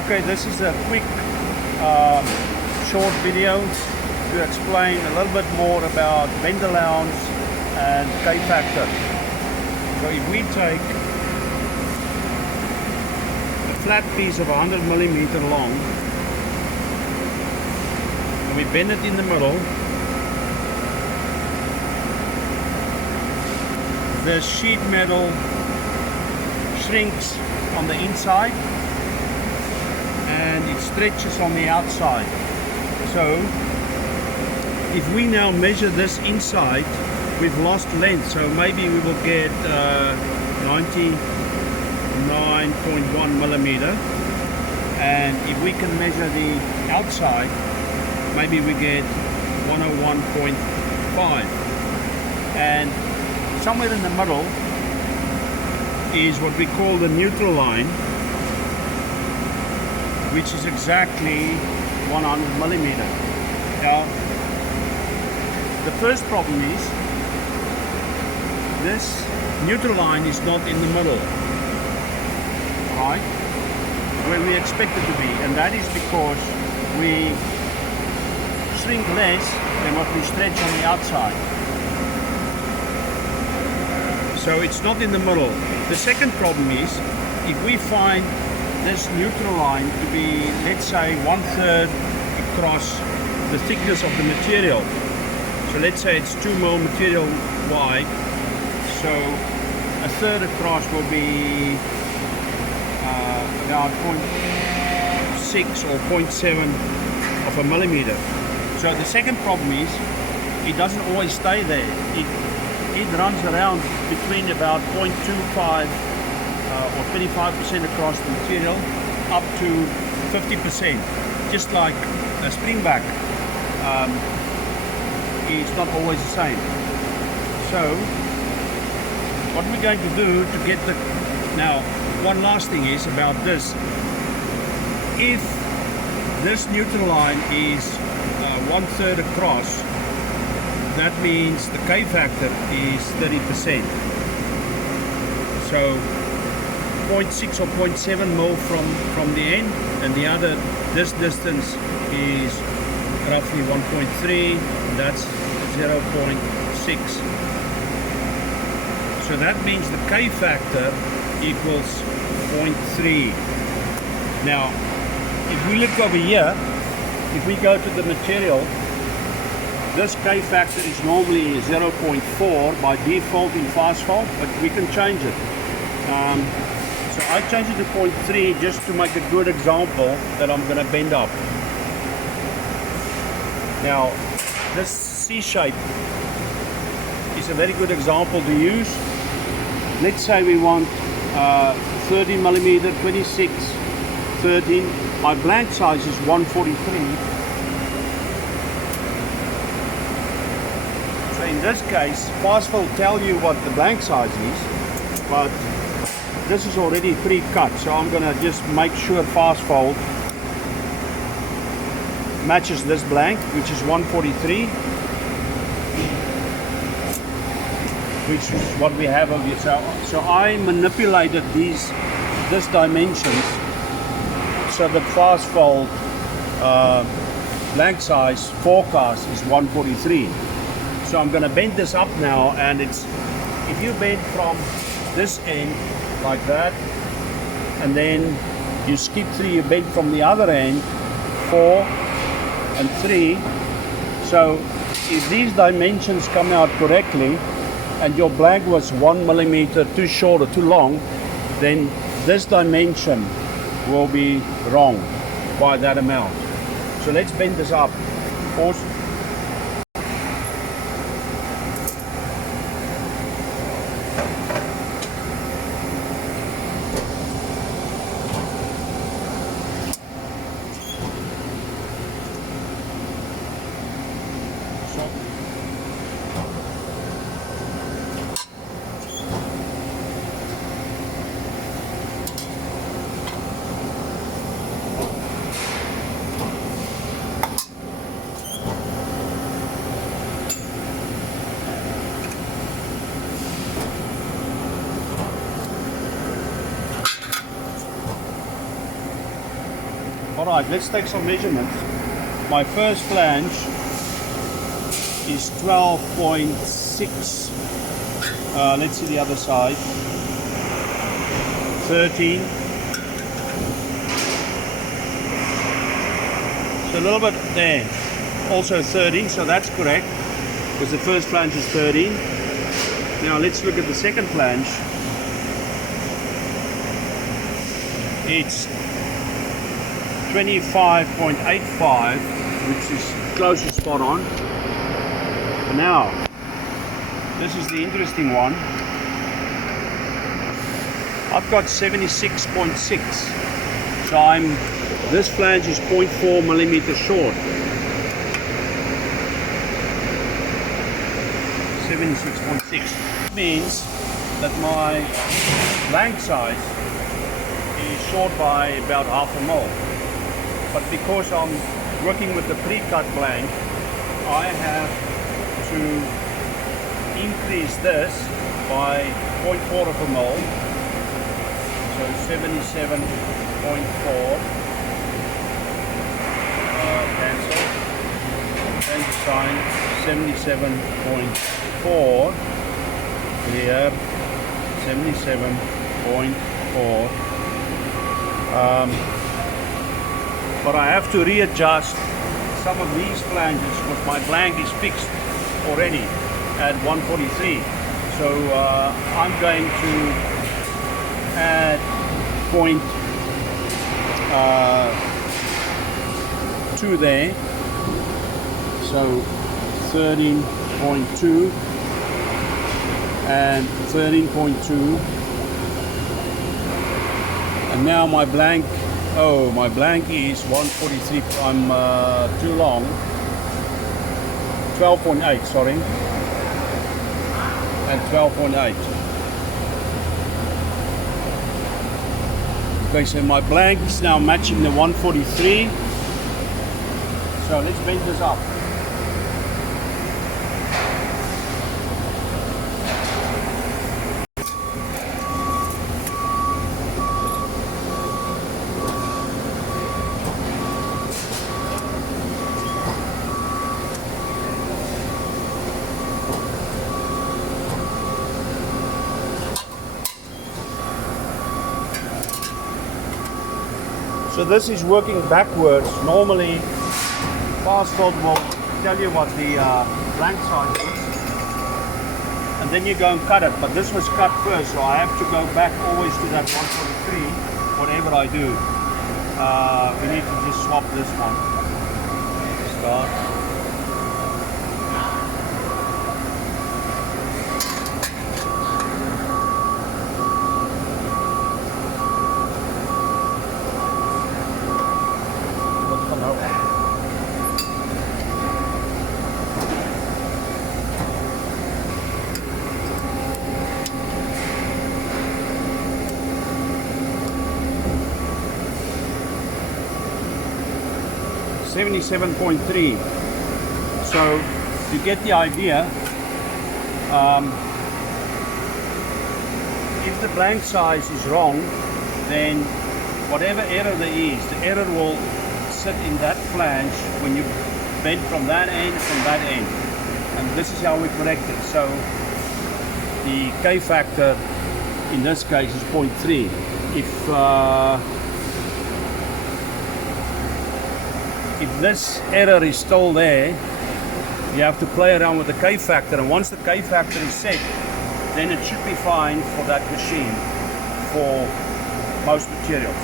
Okay, this is a quick short video to explain a little bit more about bend allowance and calfactor. So if we take a flat piece of 100 millimeter long and we bend it in the middle, the sheet metal shrinks on the inside and it stretches on the outside. So if we now measure this inside, we've lost length, so maybe we will get 99.1 millimeter, and if we can measure the outside, maybe we get 101.5, and somewhere in the middle is what we call the neutral line, which is exactly 100 millimeter. Now, the first problem is this neutral line is not in the middle, right, where we expect it to be, and that is because we shrink less than what we stretch on the outside. So it's not in the middle. The second problem is if we find this neutral line to be, let's say, 1/3 across the thickness of the material. So let's say it's 2 mil material wide, so 1/3 across will be about 0.6 or 0.7 of a millimeter. So the second problem is it doesn't always stay there. It runs around between about 0.25 or 25% across the material up to 50%, just like a springback. It's not always the same. So what we're going to do to get the, now one last thing is about this, if this neutral line is 1/3 across, that means the calfactor is 30%. So 0.6 or 0.7 mil from the end, and the other, this distance is roughly 1.3, and that's 0.6. So that means the calfactor equals 0.3. Now, if we look over here, if we go to the material, this calfactor is normally 0.4 by default in Fastfold, but we can change it. So I changed it to 0.3 just to make a good example that I'm going to bend up. Now, this C shape is a very good example to use. Let's say we want 30 millimeter, 26, 13. My blank size is 143. So in this case, Fastfold will tell you what the blank size is, but this is already pre-cut, so I'm going to just make sure Fastfold matches this blank, which is 143, which is what we have over here. So I manipulated this dimensions so that Fastfold blank size forecast is 143. So I'm going to bend this up now, and it's, if you bend from this end like that, and then you skip 3, you bend from the other end 4 and 3. So if these dimensions come out correctly and your blank was 1 millimeter too short or too long, then this dimension will be wrong by that amount. So let's bend this up. Pause. Alright, let's take some measurements. My first flange is 12.6. Let's see the other side. 13. So a little bit there. Also 13, so that's correct, because the first flange is 13. Now let's look at the second flange. It's 25.85, which is close to spot on. Now, this is the interesting one. I've got 76.6, so this flange is 0.4 millimeters short. 76.6 means that my blank size is short by about half a mil. But because I'm working with the pre-cut blank, I have to increase this by 0.4 of a mil. So 77.4. Cancel. Change the sign. 77.4. Here. 77.4. But I have to readjust some of these flanges because my blank is fixed already at 143. So I'm going to add 0.2 there. So 13.2 and 13.2. And now my blank, my blank is 143. I'm too long. 12.8, sorry. And 12.8. Okay, so my blank is now matching the 143. So let's bend this up. So this is working backwards. Normally, Fastfold will tell you what the blank size is, and then you go and cut it. But this was cut first, so I have to go back always to that 143, whatever I do. We need to just swap this one. Start. $77.3. So you get the idea. If the blank size is wrong, then whatever error there is, the error will sit in that flange when you bend from that end, and this is how we correct it. So the K factor in this case is 0.3. If this error is still there, you have to play around with the K factor, and once the K factor is set, then it should be fine for that machine for most materials.